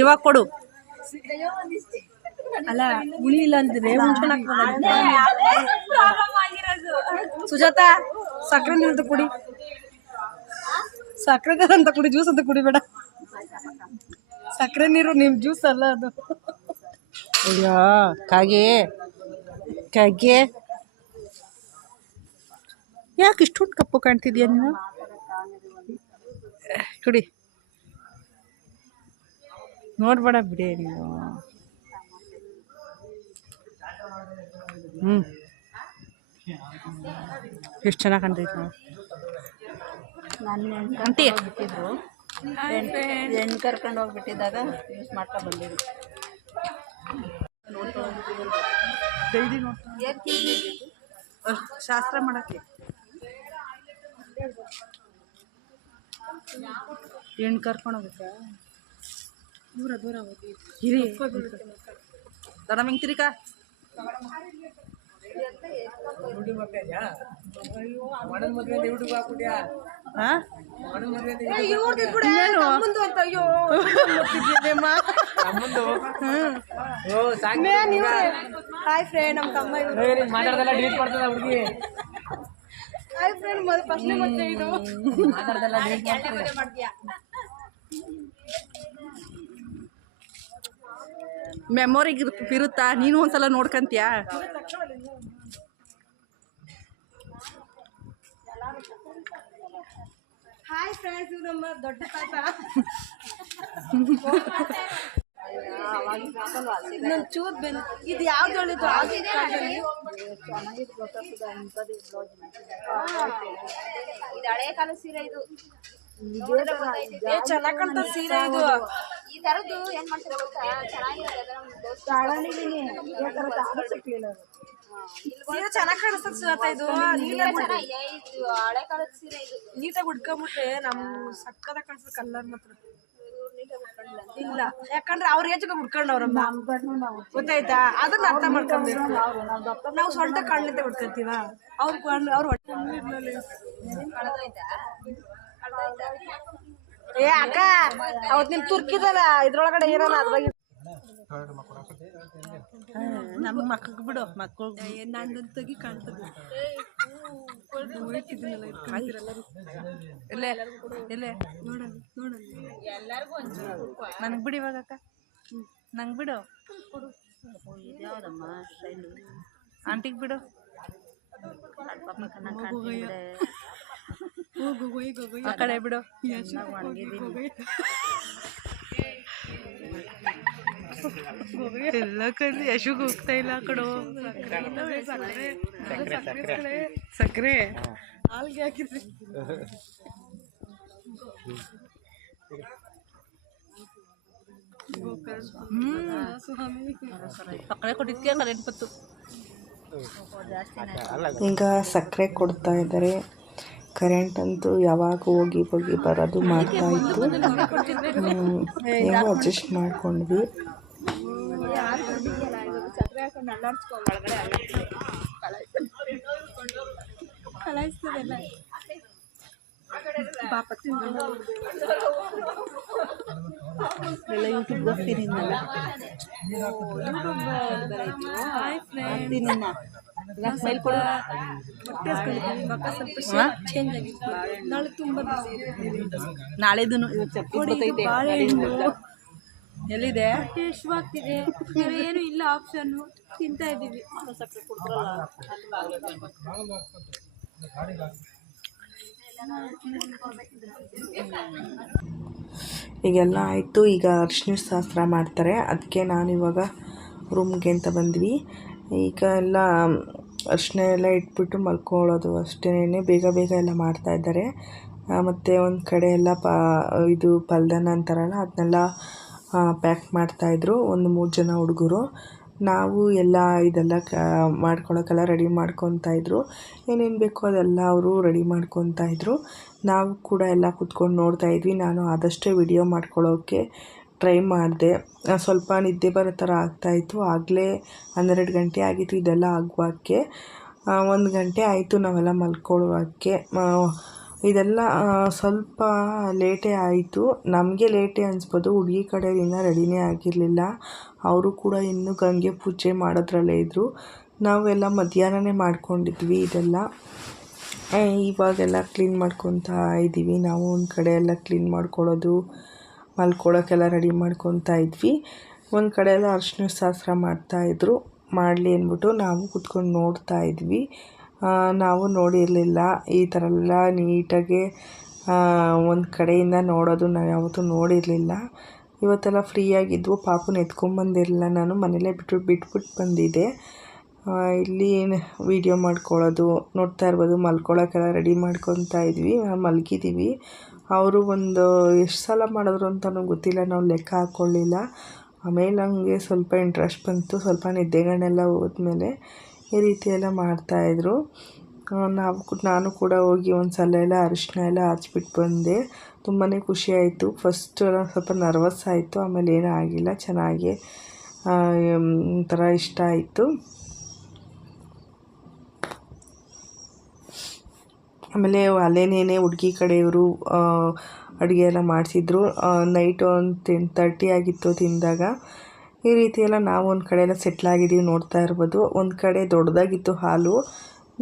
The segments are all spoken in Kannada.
ಇವಾಗ ಕೊಡು. ಅಲ್ಲ ಹುಳಿ ಇಲ್ಲ ಅಂದ್ರೆ ಸುಜಾತ ಸಕ್ಕರೆ ನೀರು ಕುಡಿ, ಸಕ್ಕರೆ ಅಂತ ಕುಡಿ, ಜ್ಯೂಸ್ ಅಂತ ಕುಡಿಬೇಡ. ಸಕ್ಕರೆ ನೀರು ನಿಮ್ ಜ್ಯೂಸ್ ಅಲ್ಲ ಅದು. ಅಯ್ಯೋ ಕಾಗೆ ಕಾಗೆ, ಯಾಕೆ ಇಷ್ಟೊಂದು ಕಪ್ಪು ಕಾಣ್ತಿದ್ಯಾ ನೀನು? ಕುಡಿ, ನೋಡ್ಬೇಡ ಬಿಡಿ ನೀನು. ಎಷ್ಟು ಚೆನ್ನಾಗಿ ಕಾಣ್ತೈತೆ ಆಂಟಿ. ಬಿಟ್ಟಿದ್ರು ಹೆಣ್ಣು ಕರ್ಕೊಂಡು ಹೋಗ್ಬಿಟ್ಟಿದ್ದಾಗ ಯೂಸ್ ಮಾಡ್ತಾ ಬಂದಿದ್ರು. ಡೈಲಿ ನೋಡ್ತಾ ಶಾಸ್ತ್ರ ಮಾಡಕ್ಕೆ ಹೆಣ್ಣು ಕರ್ಕೊಂಡು ಹೋಗ್ಬೇಕಾ? ದೂರ ದೂರ ಹೋಗಿ ಹಿರಿ ದಡ ಮಿಂಗ್ತಿರಿಕ ಹಾಯ್ ಫ್ರೆಂಡ್, ನಮ್ಮ ತಮ್ಮ ಮಾತಾಡ್ದಲ್ಲ ಡಿಲೀಟ್ ಮಾಡ್ತದ ಹುಡುಗಿ. ಹಾಯ್ ಫ್ರೆಂಡ್, ಫಸ್ಟ್ ಮತ್ತೆ ಇದು ಮಾತಾಡ್ದಲ್ಲ ಡಿಲೀಟ್ ಮಾಡ್ತೀಯ. ಮೆಮೊರಿಗೆ ಇರುತ್ತಾ? ನೀನು ಒಂದ್ಸಲ ನೋಡ್ಕಂತೀಯ? ಹಾಯ್ ಫ್ರೆಂಡ್ಸ್, ಇದು ನಮ್ಮ ದೊಡ್ಡ ತಾತ. ನನ್ನ ಚೂರ್ ಬೆನ್ ಇದು ಯಾವ್ದು ಹೇಳಿದ್ದು? ಹಳೆ ಕಾಲ ಸೀರೆ ಇದು, ಚೆನ್ನಾಗ್ ಕಾಣ್ತದ ಸೀರೆ ಇದು. ಈ ತರದ್ದು ಏನ್ ಮಾಡ್ತೀರಾ ಗೊತ್ತಾ? ಸೀರೆ ಚೆನ್ನಾಗ್ ಕಾಣಿಸ್ತದ ಸುಜಾತ. ಇದು ಹಳೆ ಕಾಲದ ಸೀರೆ ಇದು. ನೀಟಾಗಿ ಉಡ್ಕೊಂಬಿಟ್ರೆ ನಮ್ ಸಕ್ಕದ ಕಾಣಿಸ್ತದ ಕಲರ್ ಮಾತ್ರ. ಇಲ್ಲ, ಯಾಕಂದ್ರೆ ಅವ್ರ ಏಜ್ಗೆ ಉಡ್ಕೊಂಡವ್ರಮ್ಮ, ಗೊತ್ತಾಯ್ತಾ? ಅದನ್ನ ಅರ್ಥ ಮಾಡ್ಕೊಬೇಕು. ನಾವು ಸೊಂಟ ಕಣ್ಣಿಂದ ಉಡ್ಕೊಂತೀವ, ಅವ್ರ ಹೊಟ್ಟೆ. ಏ ಅಕ್ಕ, ಅವತ್ ನಿನ್ ತುರ್ಕಿದಲ್ಲ ಇದ್ರೊಳಗಡೆ ಇರಲ್ಲ, ಅದ್ರಾಗ ನಮ್ಮ ಮಕ್ಕಳಿಗೆ ಬಿಡು. ಮಕ್ಕಳು ನಂದೊಂದು ತೆಗಿ ಕಾಣ್ತದೆ. ಎಲ್ಲೇ ಎಲ್ಲೇ ನೋಡಲ್ಲ ನೋಡಲ್ಲ. ನನಗೆ ಬಿಡಿ ಇವಾಗ ಅಕ್ಕ, ನಂಗೆ ಬಿಡು. ಯಾವ್ದಮ್ಮ ಸ್ಟೈಲು? ಆಂಟಿಗೆ ಬಿಡು. ಆ ಕಡೆ ಬಿಡು. ಎಲ್ಲ ಕಡೆ ಯಶುಗ್ ಹೋಗ್ತಾ ಇಲ್ಲ ಆ ಕಡೆ. ಸಕ್ಕರೆ ಹಾಲ್ಗೆ ಹಾಕಿದ್ರಿ. ಸಕ್ಕರೆ ಕೊಟ್ಟಿದ್ಕೆ ಕರೆಂಟ್ ಬತ್ತು. ಈಗ ಸಕ್ಕರೆ ಕೊಡ್ತಾ ಇದ್ದಾರೆ. ಕರೆಂಟ್ ಅಂತೂ ಯಾವಾಗ ಹೋಗಿ ಬರೋದು ಮಾಡ್ತಾ ಇತ್ತು. ಹೇಗೋ ಅಡ್ಜಸ್ಟ್ ಮಾಡ್ಕೊಂಡ್ವಿ. ಯೂಟ್ಯೂಬ್ ಹೋಗ್ತೀನಿ ಸ್ಮೈಲ್ ಕೊಡು. ನಾಳೆದು ಎಲ್ಲಿದೆ? ಇಷ್ಟವಾಗ್ತಿದೆ, ಏನು ಇಲ್ಲ ಆಪ್ಷನ್ನು, ತಿಂತಾ ಇದ್ದೀವಿ. ಸಕ್ಕರೆ ಕೊಡ್ತಾರಲ್ಲ. ಈಗೆಲ್ಲ ಆಯಿತು. ಈಗ ಅರಿಶಿನ ಶಾಸ್ತ್ರ ಮಾಡ್ತಾರೆ, ಅದಕ್ಕೆ ನಾನಿವಾಗ ರೂಮ್ಗೆ ಅಂತ ಬಂದ್ವಿ. ಈಗ ಎಲ್ಲ ಅರಿಶಿನ ಎಲ್ಲ ಇಟ್ಬಿಟ್ಟು ಮಲ್ಕೊಳ್ಳೋದು ಅಷ್ಟೇ. ಬೇಗ ಬೇಗ ಎಲ್ಲ ಮಾಡ್ತಾಯಿದ್ದಾರೆ. ಮತ್ತು ಒಂದು ಕಡೆ ಎಲ್ಲ ಇದು ಪಲ್ದನ ಅಂತಾರಲ್ಲ ಅದನ್ನೆಲ್ಲ ಪ್ಯಾಕ್ ಮಾಡ್ತಾಯಿದ್ರು ಒಂದು 3 ಜನ ಹುಡುಗರು. ನಾವು ಎಲ್ಲ ಇದೆಲ್ಲ ಮಾಡ್ಕೊಳಕ್ಕೆಲ್ಲ ರೆಡಿ ಮಾಡ್ಕೊತಾಯಿದ್ರು. ಏನೇನು ಬೇಕೋ ಅದೆಲ್ಲ ಅವರು ರೆಡಿ ಮಾಡ್ಕೊತಾಯಿದ್ರು. ನಾವು ಕೂಡ ಎಲ್ಲ ಕೂತ್ಕೊಂಡು ನೋಡ್ತಾಯಿದ್ವಿ. ನಾನು ಆದಷ್ಟು ವಿಡಿಯೋ ಮಾಡ್ಕೊಳ್ಳೋಕ್ಕೆ ಟ್ರೈ ಮಾಡಿದೆ. ಸ್ವಲ್ಪ ನಿದ್ದೆ ಬರೋ ಥರ ಆಗ್ತಾಯಿತ್ತು. ಆಗಲೇ 12 ಗಂಟೆ ಆಗಿತ್ತು ಇದೆಲ್ಲ ಆಗುವಾಗೆ. 1 ಗಂಟೆ ಆಯಿತು ನಾವೆಲ್ಲ ಮಲ್ಕೊಳ್ಳೋಕ್ಕೆ. ಇದೆಲ್ಲ ಸ್ವಲ್ಪ ಲೇಟೇ ಆಯಿತು. ನಮಗೆ ಲೇಟೇ ಅನಿಸ್ಬೋದು, ಹುಡುಗಿ ಕಡೆಯಿಂದ ರೆಡಿನೇ ಆಗಿರಲಿಲ್ಲ. ಅವರು ಕೂಡ ಇನ್ನೂ ಗಂಗೆ ಪೂಜೆ ಮಾಡೋದ್ರಲ್ಲೇ ಇದ್ದರು. ನಾವೆಲ್ಲ ಮಧ್ಯಾಹ್ನನೇ ಮಾಡ್ಕೊಂಡಿದ್ವಿ ಇದೆಲ್ಲ. ಇವಾಗೆಲ್ಲ ಕ್ಲೀನ್ ಮಾಡ್ಕೊತಾ ಇದ್ದೀವಿ. ನಾವು ಒಂದು ಕಡೆ ಎಲ್ಲ ಕ್ಲೀನ್ ಮಾಡ್ಕೊಳ್ಳೋದು, ಮಲ್ಕೊಳ್ಳೋಕ್ಕೆಲ್ಲ ರೆಡಿ ಮಾಡ್ಕೊತಾ ಇದ್ವಿ. ಒಂದು ಕಡೆ ಎಲ್ಲ ಅರಿಶಿನ ಶಾಸ್ತ್ರ ಮಾಡ್ತಾಯಿದ್ರು. ಮಾಡಲಿ ಅಂದ್ಬಿಟ್ಟು ನಾವು ಕೂತ್ಕೊಂಡು ನೋಡ್ತಾ ಇದ್ವಿ. ನಾವು ನೋಡಿರಲಿಲ್ಲ ಈ ಥರ ಎಲ್ಲ ನೀಟಾಗಿ ಒಂದು ಕಡೆಯಿಂದ ನೋಡೋದು ನಾವು ಯಾವತ್ತೂ ನೋಡಿರಲಿಲ್ಲ. ಇವತ್ತೆಲ್ಲ ಫ್ರೀಯಾಗಿದ್ವು. ಪಾಪುನ ಎತ್ಕೊಂಬಂದಿರಲಿಲ್ಲ, ನಾನು ಮನೇಲೇ ಬಿಟ್ಬಿಟ್ಟು ಬಂದಿದ್ದೆ. ಇಲ್ಲಿ ವೀಡಿಯೋ ಮಾಡ್ಕೊಳ್ಳೋದು ನೋಡ್ತಾ ಇರ್ಬೋದು. ಮಲ್ಕೊಳ್ಳೋಕ್ಕೆಲ್ಲ ರೆಡಿ ಮಾಡ್ಕೊತಾ ಇದ್ವಿ, ಮಲಗಿದ್ದೀವಿ. ಅವರು ಒಂದು ಎಷ್ಟು ಸಲ ಮಾಡಿದ್ರು ಅಂತಲೂ ಗೊತ್ತಿಲ್ಲ, ನಾವು ಲೆಕ್ಕ ಹಾಕ್ಕೊಳ್ಳಿಲ್ಲ. ಆಮೇಲೆ ನನಗೆ ಸ್ವಲ್ಪ ಇಂಟ್ರೆಸ್ಟ್ ಬಂತು. ಸ್ವಲ್ಪ ನಿದ್ದೆಗಣ್ಣೆಲ್ಲ ಹೋದ್ಮೇಲೆ ಈ ರೀತಿ ಎಲ್ಲ ಮಾಡ್ತಾಯಿದ್ರು. ನಾನು ಕೂಡ ಹೋಗಿ ಒಂದು ಸಲ ಎಲ್ಲ ಅರಿಶಿನ ಎಲ್ಲ ಹಚ್ಬಿಟ್ಟು ಬಂದೆ. ತುಂಬಾ ಖುಷಿಯಾಯಿತು. ಫಸ್ಟ್ ಸ್ವಲ್ಪ ನರ್ವಸ್ ಆಯಿತು, ಆಮೇಲೆ ಏನೂ ಆಗಿಲ್ಲ, ಚೆನ್ನಾಗಿ ಒಂಥರ ಇಷ್ಟ ಆಯಿತು. ಆಮೇಲೆ ಅಲ್ಲೇನೇ ಹುಡುಗಿ ಕಡೆಯವರು ಅಡುಗೆ ಎಲ್ಲ ಮಾಡಿಸಿದ್ರು. ನೈಟ್ ಒಂದು 10:30 ಆಗಿತ್ತು ತಿಂದಾಗ. ಈ ರೀತಿ ಎಲ್ಲ ನಾವು ಒಂದು ಕಡೆ ಎಲ್ಲ ಸೆಟ್ಲಾಗಿದ್ದೀವಿ, ನೋಡ್ತಾ ಇರ್ಬೋದು. ಒಂದು ಕಡೆ ದೊಡ್ಡದಾಗಿತ್ತು ಹಾಲು.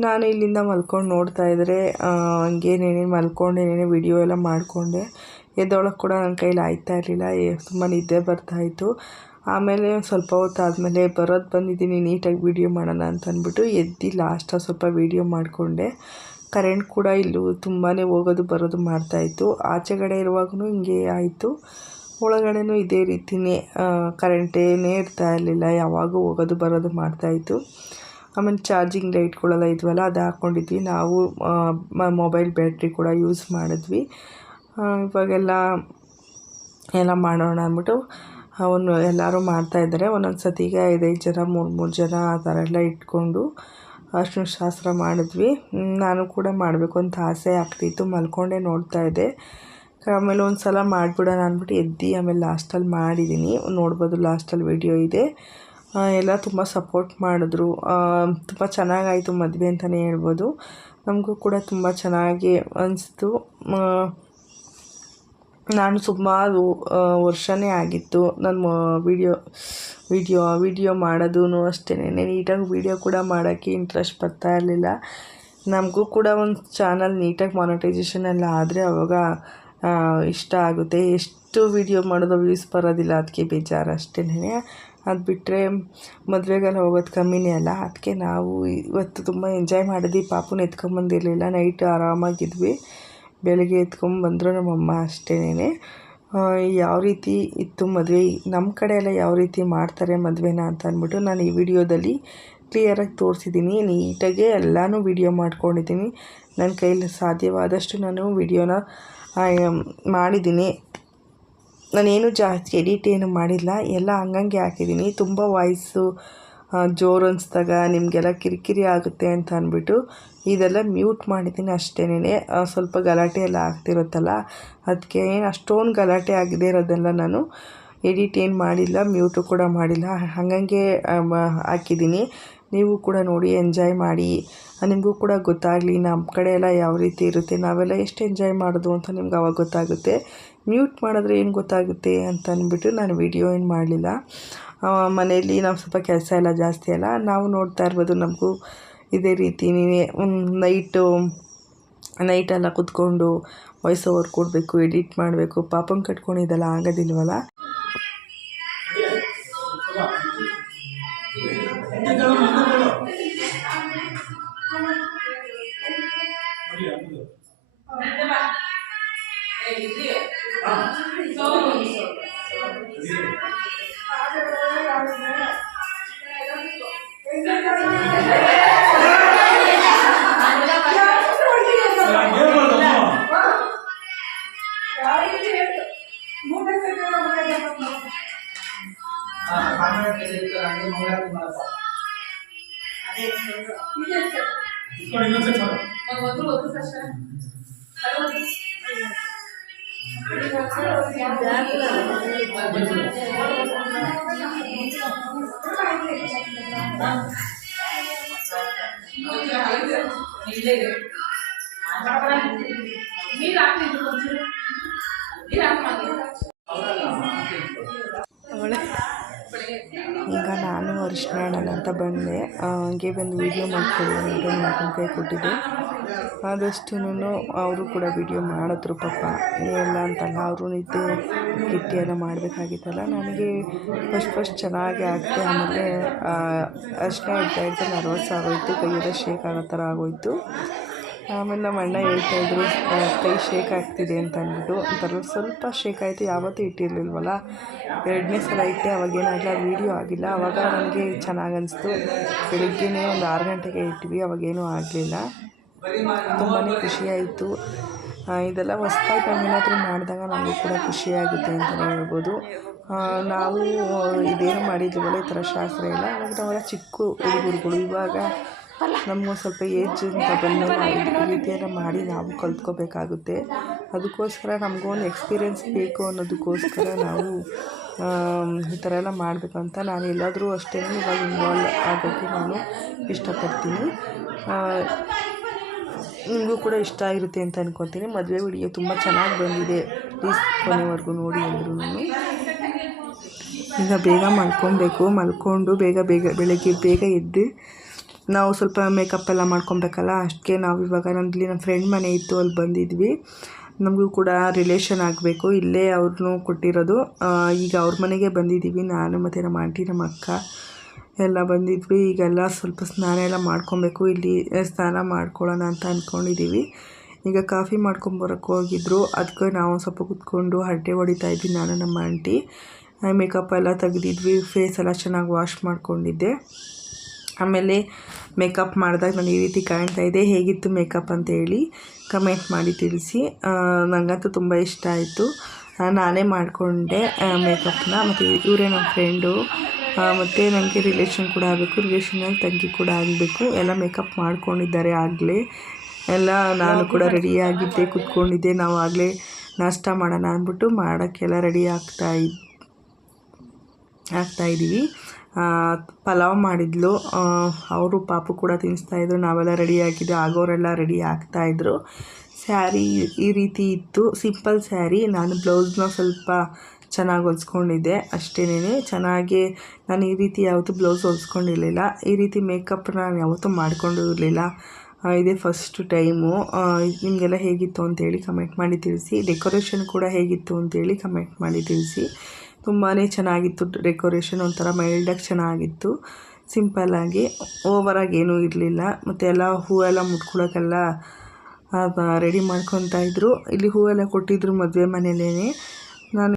ನಾನು ಇಲ್ಲಿಂದ ಮಲ್ಕೊಂಡು ನೋಡ್ತಾ ಇದ್ದರೆ ಹಂಗೇನೇನೇ ಮಲ್ಕೊಂಡೇನೇ ವಿಡಿಯೋ ಎಲ್ಲ ಮಾಡಿಕೊಂಡೆ. ಎದ್ದೊಳಕ್ಕೆ ಕೂಡ ನನ್ನ ಕೈಲಿ ಆಯ್ತಾ ಇರಲಿಲ್ಲ, ತುಂಬ ನಿದ್ದೆ ಬರ್ತಾಯಿತ್ತು. ಆಮೇಲೆ ಸ್ವಲ್ಪ ಹೊತ್ತು ಆದಮೇಲೆ ಬಂದಿದ್ದೀನಿ ನೀಟಾಗಿ ವೀಡಿಯೋ ಮಾಡೋಣ ಅಂತ ಅಂದ್ಬಿಟ್ಟು ಎದ್ದು ಲಾಸ್ಟಾಗಿ ಸ್ವಲ್ಪ ವೀಡಿಯೋ ಮಾಡಿಕೊಂಡೆ. ಕರೆಂಟ್ ಕೂಡ ಇಲ್ಲೂ ತುಂಬಾ ಹೋಗೋದು ಬರೋದು ಮಾಡ್ತಾಯಿತ್ತು. ಆಚೆಗಡೆ ಇರುವಾಗೂ ಹಿಂಗೆ ಆಯಿತು, ಒಳಗಡೆನೂ ಇದೇ ರೀತಿಯೇ ಕರೆಂಟೇನೇ ಇರ್ತಾ ಇರಲಿಲ್ಲ, ಯಾವಾಗೂ ಹೋಗೋದು ಬರೋದು ಮಾಡ್ತಾಯಿತ್ತು. ಆಮೇಲೆ ಚಾರ್ಜಿಂಗ್ ಲೈಟ್ಗಳೆಲ್ಲ ಇದ್ವಲ್ಲ, ಅದು ಹಾಕ್ಕೊಂಡಿದ್ವಿ. ನಾವು ಮೊಬೈಲ್ ಬ್ಯಾಟ್ರಿ ಕೂಡ ಯೂಸ್ ಮಾಡಿದ್ವಿ. ಇವಾಗೆಲ್ಲ ಮಾಡೋಣ ಅಂದ್ಬಿಟ್ಟು ಎಲ್ಲರೂ ಮಾಡ್ತಾಯಿದ್ದಾರೆ. ಒಂದೊಂದು ಸತಿಗೆ 5-5 ಜನ 3-3 ಜನ ಆ ಥರ ಎಲ್ಲ ಇಟ್ಕೊಂಡು ಅರಿಶಿನ ಶಾಸ್ತ್ರ ಮಾಡಿದ್ವಿ. ನಾನು ಕೂಡ ಮಾಡಬೇಕು ಅಂತ ಆಸೆ ಆಗ್ತಿತ್ತು, ಮಲ್ಕೊಂಡೇ ನೋಡ್ತಾ ಇದ್ದೆ. ಆಮೇಲೆ ಒಂದು ಸಲ ಮಾಡಿಬಿಡೋಣ ಅಂದ್ಬಿಟ್ಟು ಎದ್ದು ಆಮೇಲೆ ಲಾಸ್ಟಲ್ಲಿ ಮಾಡಿದ್ದೀನಿ. ನೋಡ್ಬೋದು, ಲಾಸ್ಟಲ್ಲಿ ವಿಡಿಯೋ ಇದೆ. ಎಲ್ಲ ತುಂಬ ಸಪೋರ್ಟ್ ಮಾಡಿದ್ರು. ತುಂಬ ಚೆನ್ನಾಗಾಯಿತು ಮದುವೆ ಅಂತಲೇ ಹೇಳ್ಬೋದು. ನಮಗೂ ಕೂಡ ತುಂಬ ಚೆನ್ನಾಗಿ ಅನಿಸ್ತು. ನಾನು ಸುಮಾರು ವರ್ಷನೇ ಆಗಿತ್ತು ನಾನು ವಿಡಿಯೋ ಮಾಡೋದೂ ಅಷ್ಟೇ. ನೀಟಾಗಿ ವೀಡಿಯೋ ಕೂಡ ಮಾಡೋಕ್ಕೆ ಇಂಟ್ರೆಸ್ಟ್ ಬರ್ತಾ ಇರಲಿಲ್ಲ. ನಮಗೂ ಕೂಡ ಒಂದು ಚಾನಲ್ ನೀಟಾಗಿ ಮಾನಿಟೈಸೇಷನ್ ಎಲ್ಲ ಆದರೆ ಅವಾಗ ಇಷ್ಟ ಆಗುತ್ತೆ. ಎಷ್ಟು ವೀಡಿಯೋ ಮಾಡೋದು ವ್ಯೂಸ್ ಬರೋದಿಲ್ಲ, ಅದಕ್ಕೆ ಬೇಜಾರು ಅಷ್ಟೇ. ಅದು ಬಿಟ್ಟರೆ ಮದುವೆಗೆಲ್ಲ ಹೋಗೋದು ಕಮ್ಮಿನೇ ಅಲ್ಲ. ಅದಕ್ಕೆ ನಾವು ಇವತ್ತು ತುಂಬ ಎಂಜಾಯ್ ಮಾಡಿದ್ವಿ. ಪಾಪುನ ಎತ್ಕೊಂಬಂದಿರಲಿಲ್ಲ, ನೈಟ್ ಆರಾಮಾಗಿದ್ವಿ. ಬೆಳಗ್ಗೆ ಎತ್ಕೊಂಬಂದರು ನಮ್ಮಮ್ಮ ಅಷ್ಟೇ. ಯಾವ ರೀತಿ ಇತ್ತು ಮದುವೆ, ನಮ್ಮ ಕಡೆ ಎಲ್ಲ ಯಾವ ರೀತಿ ಮಾಡ್ತಾರೆ ಮದುವೆನ ಅಂತ ಅಂದ್ಬಿಟ್ಟು ನಾನು ಈ ವಿಡಿಯೋದಲ್ಲಿ ಕ್ಲಿಯರಾಗಿ ತೋರಿಸಿದ್ದೀನಿ. ನೀಟಾಗಿ ಎಲ್ಲನೂ ವಿಡಿಯೋ ಮಾಡ್ಕೊಂಡಿದ್ದೀನಿ. ನನ್ನ ಕೈಯಲ್ಲಿ ಸಾಧ್ಯವಾದಷ್ಟು ನಾನು ವಿಡಿಯೋನ ಮಾಡಿದ್ದೀನಿ. ನಾನೇನು ಜಾಸ್ತಿ ಎಡಿಟ್ ಏನು ಮಾಡಿಲ್ಲ, ಎಲ್ಲ ಹಂಗಂಗೆ ಹಾಕಿದ್ದೀನಿ. ತುಂಬ ವಾಯ್ಸು ಜೋರು ಅನಿಸ್ದಾಗ ನಿಮಗೆಲ್ಲ ಕಿರಿಕಿರಿ ಆಗುತ್ತೆ ಅಂತ ಅಂದ್ಬಿಟ್ಟು ಇದೆಲ್ಲ ಮ್ಯೂಟ್ ಮಾಡಿದ್ದೀನಿ ಅಷ್ಟೇ. ಸ್ವಲ್ಪ ಗಲಾಟೆ ಎಲ್ಲ ಆಗ್ತಿರುತ್ತಲ್ಲ, ಅದಕ್ಕೆ ಅಷ್ಟೊಂದು ಗಲಾಟೆ ಆಗದೇ ಇರೋದೆಲ್ಲ ನಾನು ಎಡಿಟ್ ಏನು ಮಾಡಿಲ್ಲ, ಮ್ಯೂಟು ಕೂಡ ಮಾಡಿಲ್ಲ, ಹಾಗಂಗೆ ಹಾಕಿದ್ದೀನಿ. ನೀವು ಕೂಡ ನೋಡಿ, ಎಂಜಾಯ್ ಮಾಡಿ. ನಿಮಗೂ ಕೂಡ ಗೊತ್ತಾಗಲಿ ನಮ್ಮ ಕಡೆ ಎಲ್ಲ ಯಾವ ರೀತಿ ಇರುತ್ತೆ, ನಾವೆಲ್ಲ ಎಷ್ಟು ಎಂಜಾಯ್ ಮಾಡೋದು ಅಂತ ನಿಮ್ಗೆ ಅವಾಗ ಗೊತ್ತಾಗುತ್ತೆ. ಮ್ಯೂಟ್ ಮಾಡಿದ್ರೆ ಏನು ಗೊತ್ತಾಗುತ್ತೆ ಅಂತ ಅಂದ್ಬಿಟ್ಟು ನಾನು ವಿಡಿಯೋ ಏನು ಮಾಡಲಿಲ್ಲ. ಮನೆಯಲ್ಲಿ ನಾವು ಸ್ವಲ್ಪ ಕೆಲಸ ಎಲ್ಲ ಜಾಸ್ತಿ ಅಲ್ಲ, ನಾವು ನೋಡ್ತಾ ಇರ್ಬೋದು. ನಮಗೂ ಇದೇ ರೀತಿ ನೈಟೆಲ್ಲ ಕೂತ್ಕೊಂಡು ವಾಯ್ಸ್ ಓವರ್ ಕೊಡಬೇಕು, ಎಡಿಟ್ ಮಾಡಬೇಕು, ಪಾಪನ್ ಕಟ್ಕೊಂಡಿದ್ದೆಲ್ಲ ಆಗೋದಿಲ್ವಲ್ಲ. ಅರಿಶಿನ ಹಣ್ಣಲ್ಲ ಅಂತ ಬಂದೆ. ಹಂಗೆ ಬಂದು ವೀಡಿಯೋ ಮಾಡ್ಕೊಳ್ಳಿ ಅಂತ ನಮ್ಮ ಕೈ ಕೊಟ್ಟಿದ್ದೆ. ಆದಷ್ಟು ಅವರು ಕೂಡ ವೀಡಿಯೋ ಮಾಡಿದ್ರು ಪಾಪ. ಎಲ್ಲ ಅಂತಲ್ಲ, ಅವರು ನಿದ್ದೆ ಕಿಟ್ಟಿ ಎಲ್ಲ ಮಾಡಬೇಕಾಗಿತ್ತಲ್ಲ. ನನಗೆ ಫಸ್ಟ್ ಚೆನ್ನಾಗಿ ಆಗ್ತೆ. ಆಮೇಲೆ ಅರಿಶಿನ ಇಡ್ತಾ ನರ್ವಸ್ ಆಗೋಯ್ತು, ಕೈಯೆಲ್ಲ ಶೇಕ್ ಆಗೋ ಥರ ಆಗೋಯ್ತು. ಆಮೇಲೆ ನಮ್ಮ ಅಣ್ಣ ಹೇಳ್ತಾಯಿದ್ರು ಕೈ ಶೇಕ್ ಆಗ್ತಿದೆ ಅಂತ ಅಂದ್ಬಿಟ್ಟು. ಒಂಥರ ಸ್ವಲ್ಪ ಶೇಕ್ ಆಯಿತು. ಯಾವತ್ತೂ ಇಟ್ಟಿರಲಿಲ್ವಲ್ಲ, 2ನೇ ಸಲ ಇಟ್ಟೆ. ಅವಾಗೇನಾಗಲ್ಲ, ವೀಡಿಯೋ ಆಗಿಲ್ಲ. ಆವಾಗ ನನಗೆ ಚೆನ್ನಾಗಿ ಅನಿಸ್ತು. ಬೆಳಿಗ್ಗೆನೇ ಒಂದು 6 ಗಂಟೆಗೆ ಇಟ್ವಿ, ಅವಾಗೇನೂ ಆಗಲಿಲ್ಲ. ತುಂಬಾ ಖುಷಿಯಾಯಿತು. ಇದೆಲ್ಲ ಹೊಸ್ದಾಗಿ ನಾವೇನಾದರೂ ಮಾಡಿದಾಗ ನಮಗೂ ಕೂಡ ಖುಷಿಯಾಗುತ್ತೆ ಅಂತಲೇ ಹೇಳ್ಬೋದು. ನಾವು ಇದೇನು ಮಾಡಿದ್ವಲ್ಲ ಈ ಥರ ಶಾಸ್ತ್ರ ಎಲ್ಲ, ಅವಾಗ ನಾವೆಲ್ಲ ಚಿಕ್ಕ ಹುಡುಗರುಗಳು. ಇವಾಗ ನಮಗೊಂದು ಸ್ವಲ್ಪ ಏಜ್ ಅಂತ ಬಂದಮೇಲೆ ನಾವು ಈ ರೀತಿಯೆಲ್ಲ ಮಾಡಿ ನಾವು ಕಲ್ತ್ಕೋಬೇಕಾಗುತ್ತೆ. ಅದಕ್ಕೋಸ್ಕರ ನಮಗೊಂದು ಎಕ್ಸ್ಪೀರಿಯೆನ್ಸ್ ಬೇಕು ಅನ್ನೋದಕ್ಕೋಸ್ಕರ ನಾವು ಈ ಥರ ಎಲ್ಲ ಮಾಡಬೇಕು ಅಂತ ನಾನು ಎಲ್ಲಾದರೂ ಅಷ್ಟೇ ಇವಾಗ ಇನ್ವಾಲ್ವ್ ಆಗೋಕ್ಕೆ ನಾನು ಇಷ್ಟಪಡ್ತೀನಿ. ನಿಮಗೂ ಕೂಡ ಇಷ್ಟ ಆಗಿರುತ್ತೆ ಅಂತ ಅಂದ್ಕೊತೀನಿ. ಮದುವೆ ವಿಡಿಯೋ ತುಂಬ ಚೆನ್ನಾಗಿ ಬಂದಿದೆ, ಪ್ಲೀಸ್ ಕೊನೆವರೆಗೂ ನೋಡಿ ಅಂದ್ರೂ. ಈಗ ಬೇಗ ಮಲ್ಕೊಂಡು ಬೆಳಗ್ಗೆ ಬೇಗ ಎದ್ದು ನಾವು ಸ್ವಲ್ಪ ಮೇಕಪ್ ಎಲ್ಲ ಮಾಡ್ಕೊಬೇಕಲ್ಲ. ಅಷ್ಟಕ್ಕೆ ನಾವು ಇವಾಗ ನಮ್ಮ ಫ್ರೆಂಡ್ ಮನೆ ಇತ್ತು, ಅಲ್ಲಿ ಬಂದಿದ್ವಿ. ನಮಗೂ ಕೂಡ ರಿಲೇಷನ್ ಆಗಬೇಕು, ಇಲ್ಲೇ ಅವ್ರನ್ನೂ ಕೊಟ್ಟಿರೋದು. ಈಗ ಅವ್ರ ಮನೆಗೆ ಬಂದಿದ್ದೀವಿ. ನಾನು ಮತ್ತು ನಮ್ಮ ಆಂಟಿ, ನಮ್ಮ ಅಕ್ಕ ಎಲ್ಲ ಬಂದಿದ್ವಿ. ಈಗೆಲ್ಲ ಸ್ವಲ್ಪ ಸ್ನಾನ ಎಲ್ಲ ಮಾಡ್ಕೊಬೇಕು. ಇಲ್ಲಿ ಸ್ನಾನ ಮಾಡ್ಕೊಳ್ಳೋಣ ಅಂತ ಅಂದ್ಕೊಂಡಿದ್ದೀವಿ. ಈಗ ಕಾಫಿ ಮಾಡ್ಕೊಂಬರೋಕ್ಕೆ ಹೋಗಿದ್ರು, ಅದಕ್ಕೆ ನಾವು ಸ್ವಲ್ಪ ಕೂತ್ಕೊಂಡು ಹರಟೆ ಹೊಡಿತಾಯಿದ್ವಿ ನಾನು ನಮ್ಮ ಆಂಟಿ. ಮೇಕಪ್ ಎಲ್ಲ ತೆಗೆದಿದ್ವಿ, ಫೇಸ್ ಎಲ್ಲ ಚೆನ್ನಾಗಿ ವಾಶ್ ಮಾಡ್ಕೊಂಡಿದ್ದೆ. ಆಮೇಲೆ ಮೇಕಪ್ ಮಾಡಿದಾಗ ನಾನು ಈ ರೀತಿ ಕಾಣ್ತಾ ಇದೆ. ಹೇಗಿತ್ತು ಮೇಕಪ್ ಅಂತ ಹೇಳಿ ಕಮೆಂಟ್ ಮಾಡಿ ತಿಳಿಸಿ. ನನಗಂತೂ ತುಂಬ ಇಷ್ಟ ಆಯಿತು. ನಾನೇ ಮಾಡಿಕೊಂಡೆ ಮೇಕಪ್ನ. ಮತ್ತು ಇವರೇ ನಮ್ಮ ಫ್ರೆಂಡು, ಮತ್ತು ನನಗೆ ರಿಲೇಷನ್ ಕೂಡ ಆಗಬೇಕು, ರಿಲೇಷನಲ್ಲಿ ತಂಗಿ ಕೂಡ ಆಗಬೇಕು. ಎಲ್ಲ ಮೇಕಪ್ ಮಾಡ್ಕೊಂಡಿದ್ದಾರೆ ಆಗಲೇ. ಎಲ್ಲ ನಾನು ಕೂಡ ರೆಡಿಯಾಗಿದ್ದೆ, ಕೂತ್ಕೊಂಡಿದ್ದೆ. ನಾವು ಆಗಲೇ ನಾಷ್ಟ ಮಾಡೋಣ ಅಂದ್ಬಿಟ್ಟು ಮಾಡೋಕ್ಕೆಲ್ಲ ರೆಡಿ ಆಗ್ತಾಯಿದ್ದೀವಿ. ಪಲಾವ್ ಮಾಡಿದ್ಲು, ಅವರು ಪಾಪು ಕೂಡ ತಿನ್ನಿಸ್ತಾಯಿದ್ರು. ನಾವೆಲ್ಲ ರೆಡಿಯಾಗಿದ್ದು, ಆಗೋರೆಲ್ಲ ರೆಡಿ ಆಗ್ತಾಯಿದ್ರು. ಸ್ಯಾರಿ ಈ ರೀತಿ ಇತ್ತು, ಸಿಂಪಲ್ ಸ್ಯಾರಿ. ನಾನು ಬ್ಲೌಸ್ನ ಸ್ವಲ್ಪ ಚೆನ್ನಾಗಿ ಹೊಲ್ಸ್ಕೊಂಡಿದ್ದೆ ಅಷ್ಟೇನೇ. ಚೆನ್ನಾಗಿ ನಾನು ಈ ರೀತಿ ಯಾವತ್ತೂ ಬ್ಲೌಸ್ ಹೊಲ್ಸ್ಕೊಂಡಿರಲಿಲ್ಲ. ಈ ರೀತಿ ಮೇಕಪ್ನ ನಾನು ಯಾವತ್ತೂ ಮಾಡ್ಕೊಂಡು ಇರಲಿಲ್ಲ. ಇದೇ ಫಸ್ಟ್ ಟೈಮು. ನಿಮಗೆಲ್ಲ ಹೇಗಿತ್ತು ಅಂತೇಳಿ ಕಮೆಂಟ್ ಮಾಡಿ ತಿಳಿಸಿ. ಡೆಕೋರೇಷನ್ ಕೂಡ ಹೇಗಿತ್ತು ಅಂತೇಳಿ ಕಮೆಂಟ್ ಮಾಡಿ ತಿಳಿಸಿ. ತುಂಬಾ ಚೆನ್ನಾಗಿತ್ತು ಡೆಕೋರೇಷನ್, ಒಂಥರ ಮೈಲ್ಡಾಗಿ ಚೆನ್ನಾಗಿತ್ತು, ಸಿಂಪಲ್ಲಾಗಿ, ಓವರಾಗಿ ಏನೂ ಇರಲಿಲ್ಲ. ಮತ್ತು ಎಲ್ಲ ಹೂವೆಲ್ಲ ಮುಟ್ಕೊಳ್ಳೋಕ್ಕೆಲ್ಲ ರೆಡಿ ಮಾಡ್ಕೊತಾ ಇದ್ರು. ಇಲ್ಲಿ ಹೂವೆಲ್ಲ ಕೊಟ್ಟಿದ್ರು ಮದುವೆ ಮನೆಯಲ್ಲೇ. ನಾನು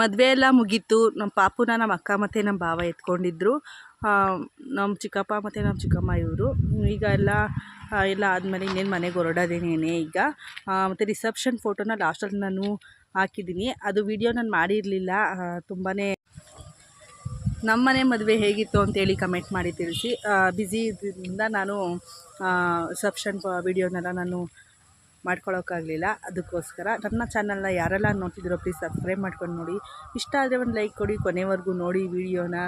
ಮದುವೆ ಎಲ್ಲ ಮುಗೀತು. ನಮ್ಮ ಪಾಪುನ ನಮ್ಮ ಅಕ್ಕ ಮತ್ತು ನಮ್ಮ ಭಾವ ಎತ್ಕೊಂಡಿದ್ರು. ನಮ್ಮ ಚಿಕ್ಕಪ್ಪ ಮತ್ತು ನಮ್ಮ ಚಿಕ್ಕಮ್ಮ ಇವರು. ಈಗ ಎಲ್ಲ ಆದಮೇಲೆ ಇನ್ನೇನು ಮನೆಗೆ ಹೊರಡೋದೇನೇನೆ ಈಗ. ಮತ್ತು ರಿಸೆಪ್ಷನ್ ಫೋಟೋನ ಲಾಸ್ಟಲ್ಲಿ ನಾನು ಹಾಕಿದ್ದೀನಿ. ಅದು ವಿಡಿಯೋ ನಾನು ಮಾಡಿರಲಿಲ್ಲ. ತುಂಬಾ ನಮ್ಮನೆ ಮದುವೆ ಹೇಗಿತ್ತು ಅಂತೇಳಿ ಕಮೆಂಟ್ ಮಾಡಿ ತಿಳಿಸಿ. ಬ್ಯುಸಿ ಇದ್ರಿಂದ ನಾನು ರಿಸೆಪ್ಷನ್ ವಿಡಿಯೋನೆಲ್ಲ ನಾನು ಮಾಡ್ಕೊಳ್ಳೋಕ್ಕಾಗಲಿಲ್ಲ. ಅದಕ್ಕೋಸ್ಕರ ನನ್ನ ಚಾನಲ್ನ ಯಾರೆಲ್ಲ ನೋಡ್ತಿದ್ದೀರೋ ಪ್ಲೀಸ್ ಸಬ್ಸ್ಕ್ರೈಬ್ ಮಾಡ್ಕೊಂಡು ನೋಡಿ. ಇಷ್ಟ ಆದರೆ ಒಂದು ಲೈಕ್ ಕೊಡಿ, ಕೊನೆವರೆಗೂ ನೋಡಿ ವಿಡಿಯೋನ.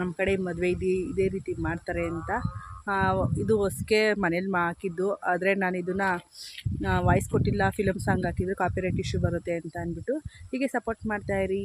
ನಮ್ಮ ಕಡೆ ಮದುವೆ ಇದೇ ರೀತಿ ಮಾಡ್ತಾರೆ ಅಂತ. ಇದು ಹೊಸಗೆ ಮನೇಲಿ ಹಾಕಿದ್ದು, ಆದರೆ ನಾನು ಇದನ್ನು ವಾಯ್ಸ್ ಕೊಟ್ಟಿಲ್ಲ. ಫಿಲಮ್ ಸಾಂಗ್ ಹಾಕಿದ್ದು ಕಾಪಿರೈಟ್ ಇಶ್ಯೂ ಬರುತ್ತೆ ಅಂತ ಅಂದ್ಬಿಟ್ಟು. ಹೀಗೆ ಸಪೋರ್ಟ್ ಮಾಡ್ತಾಯಿರಿ.